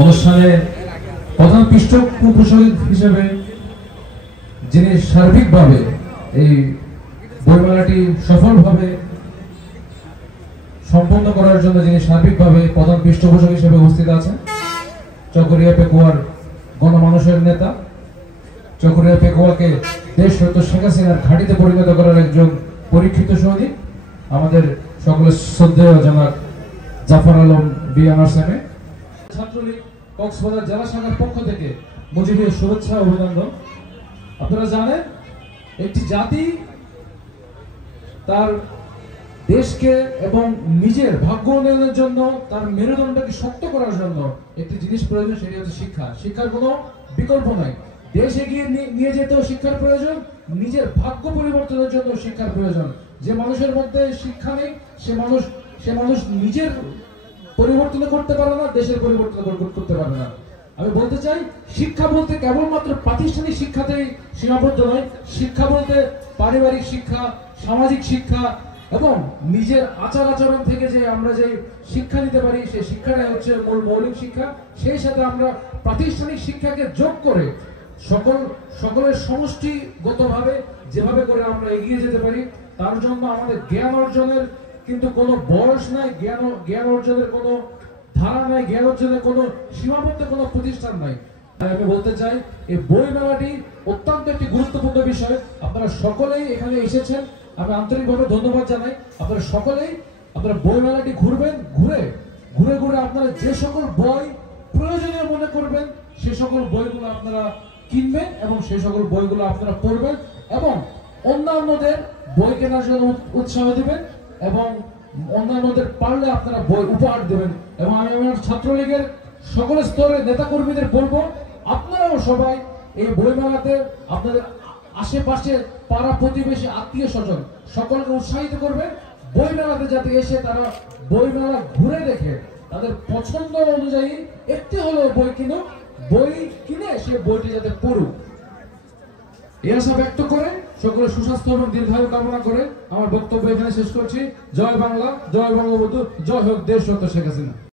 অনুষ্ঠানে প্রধান পৃষ্ঠপোষক হিসেবে যিনি সার্বিকভাবে এই বইমেলাটি সফলভাবে সম্পন্ন করার জন্য যিনি সার্বিকভাবে প্রধান পৃষ্ঠপোষক হিসেবে উপস্থিত আছেন চকরিয়া পেকুয়ার গণমানুষের নেতা, চকরিয়া পেকুয়াকে দেশরত শেখ হাসিনার ঘাঁটিতে পরিণত করার একজন পরীক্ষিত সৈনিক, আমাদের সকলের শ্রদ্ধেয় জনাব জাফর আলম বিএনআরসিএম ছাত্রলীগ কক্সবাজার জেলা শাখার পক্ষ থেকে মুজিবের শুভেচ্ছা অভিনন্দন। আপনারা জানেন, একটি জাতি তার দেশকে এবং নিজের ভাগ্য উন্নয়নের জন্য তার মেরুদণ্ডকে শক্ত করার জন্য একটি জিনিস প্রয়োজন, সেটি হচ্ছে শিক্ষা। শিক্ষার কোনো বিকল্প নাই। দেশ এগিয়ে নিয়ে যেতেও শিক্ষার প্রয়োজন, নিজের ভাগ্য পরিবর্তনের জন্য শিক্ষার প্রয়োজন। যে মানুষের মধ্যে শিক্ষা নেই সে মানুষ নিজের পরিবর্তন করতে পারে না, দেশের পরিবর্তন করতে পারে না। আমি বলতে চাই, শিক্ষা বলতে কেবলমাত্র প্রাতিষ্ঠানিক শিক্ষাতেই সীমাবদ্ধ নয়। শিক্ষা বলতে পারিবারিক শিক্ষা, সামাজিক শিক্ষা এবং নিজের আচার আচরণ থেকে যে আমরা যে শিক্ষা নিতে পারি, সেই শিক্ষাটাই হচ্ছে মূল মৌলিক শিক্ষা। সেই সাথে আমরা প্রাতিষ্ঠানিক শিক্ষাকে যোগ করে সকলের সমষ্টিগতভাবে যেভাবে করে আমরা এগিয়ে যেতে পারি, তার জন্য আমাদের জ্ঞান অর্জনের কিন্তু কোনো বয়স নাই, জ্ঞান অর্জনের কোনো ধারা নাই, জ্ঞান অর্জনের কোনো সীমাবদ্ধ কোনো প্রতিষ্ঠান নাই। তাই আমি বলতে চাই, এই বই মেলাটি অত্যন্ত একটি গুরুত্বপূর্ণ বিষয়। আপনারা সকলেই এখানে এসেছেন, আমি আন্তরিকভাবে ধন্যবাদ জানাই। আপনারা সকলেই বই মেলাটি ঘুরবেন, ঘুরে আপনারা যে সকল বই প্রয়োজনীয় মনে করবেন সে সকল বইগুলো আপনারা কিনবেন এবং সেই সকল বইগুলো আপনারা পড়বেন এবং অন্যান্যদের বই কেনার জন্য উৎসাহ দিবেন এবং অন্যান্যদের পারলে আপনারা বই উপহার দেবেন। এবং আমি আমার ছাত্রলীগের সকল স্তরের নেতা কর্মীদের বলবো, আপনারাও সবাই এই বইমেলাতে আপনাদের আশেপাশে পাড়া প্রতিবেশী আত্মীয় স্বজন সকলকে উৎসাহিত করবেন বইমেলাতে, যাতে এসে তারা বইমেলা ঘুরে দেখে তাদের পছন্দ অনুযায়ী একটি হলেও বই কিনে সে বইটি যাতে পড়ুক। এই আশা ব্যক্ত করে সকলের সুস্বাস্থ্য এবং দীর্ঘায়ু কামনা করে আমার বক্তব্য এখানে শেষ করছি। জয় বাংলা, জয় বঙ্গবন্ধু, জয় হোক দেশরত্ন শেখ হাসিনা।